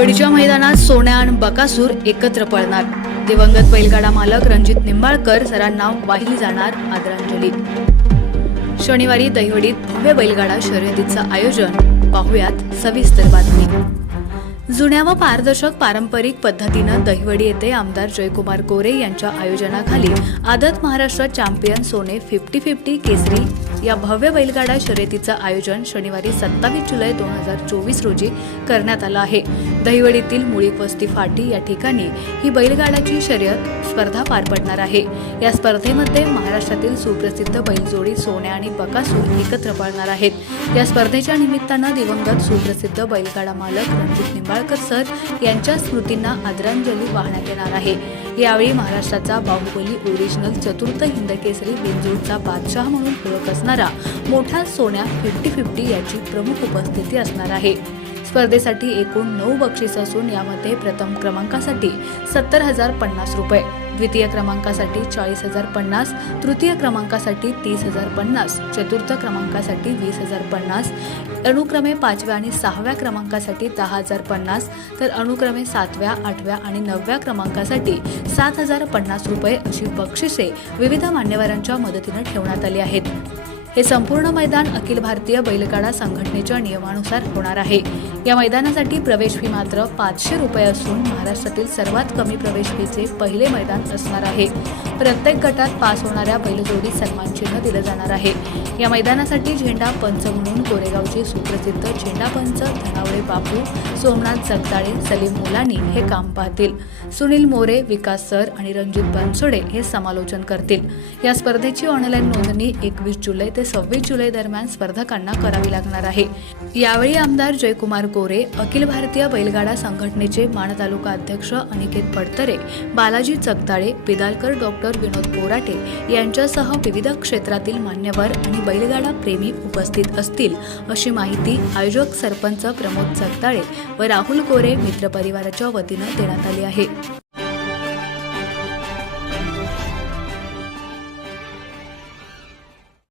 दहिवडीच्या मैदानात सोन्या आणि बकासूर एकत्र पळणार. दिवंगत बैलगाडा मालक रणजित निंबाळकर सरांना वाहिली जाणार आदरांजली. शनिवारी दहिवडीत भव्य बैलगाडा शर्यतीचं आयोजन. पाहुयात सविस्तर बातमी. जुन्या व पारदर्शक पारंपरिक पद्धतीनं दहिवडी येथे आमदार जयकुमार कोरे यांच्या आयोजनाखाली आदत महाराष्ट्र चॅम्पियन सोने फिफ्टी फिफ्टी केसरी या भव्य बैलगाडा शर्यतीचं आयोजन शनिवारी सत्तावीस जुलै दोन हजार चोवीस रोजी करण्यात आलं आहे. दहिवडीतील मुळीक वस्ती फाटी या ठिकाणी ही बैलगाडाची शर्यत स्पर्धा पार पडणार आहे. या स्पर्धेमध्ये महाराष्ट्रातील सुप्रसिद्ध बैलजोडी सोन्या आणि बकासूर एकत्र पळणार आहेत. या स्पर्धेच्या निमित्तानं दिवंगत सुप्रसिद्ध बैलगाडा मालक रणजित निंबाळकर सर यांच्या स्मृतींना आदरांजली वाहण्यात येणार आहे. यावेळी महाराष्ट्राचा बाहुबली ओरिजिनल चतुर्थ हिंदकेसरी बेंजूरचा बादशाह म्हणून ओळख असणारा मोठा सोन्या फिफ्टी फिफ्टी याची प्रमुख उपस्थिती असणार आहे. स्पर्धेसाठी एकूण नऊ बक्षीस असून यामध्ये प्रथम क्रमांकासाठी सत्तर हजार पन्नास रुपये. द्वितीय क्रमांकासाठी चाळीस हजार पन्नास तृतीय क्रमांकासाठी तीस हजार पन्नास चतुर्थ क्रमांकासाठी वीस हजार पन्नास अनुक्रमे पाचव्या आणि सहाव्या क्रमांकासाठी दहा हजार पन्नास तर अनुक्रमे सातव्या आठव्या आणि नवव्या क्रमांकासाठी सात हजार पन्नास रुपये अशी बक्षिसे विविध मान्यवरांच्या मदतीनं ठेवण्यात आली आहेत. हे संपूर्ण मैदान अखिल भारतीय बैलगाडा संघटनेच्या नियमानुसार होणार आहे. या मैदानासाठी प्रवेश फी मात्र पाचशे रुपये असून महाराष्ट्रातील सर्वात कमी प्रवेश फीचे पहिले मैदान असणार आहे. प्रत्येक गटात पास होणाऱ्या बैलजोडी सन्मान चिन्ह दिलं जाणार आहे. या मैदानासाठी झेंडा पंच म्हणून कोरेगावचे सुप्रसिद्ध झेंडा पंच धनावडे बापू सोमनाथ जगदाळे सलीम मोलानी हे काम पाहतील. सुनील मोरे विकास सर आणि रणजित बनसोडे हे समालोचन करतील. या स्पर्धेची ऑनलाईन नोंदणी एकवीस जुलै ते सव्वीस जुलै दरम्यान स्पर्धकांना करावी लागणार आहे. यावेळी आमदार जयकुमार गोरे अखिल भारतीय बैलगाडा संघटनेचे माण तालुका अध्यक्ष अनिकेत पडतरे बालाजी चकताळे पिदालकर डॉक्टर विनोद बोराटे यांच्यासह विविध क्षेत्रातील मान्यवर आणि बैलगाडा प्रेमी उपस्थित असतील अशी माहिती आयोजक सरपंच प्रमोद जगताळे व राहुल कोरे मित्रपरिवाराच्या वतीनं देण्यात आली आहे.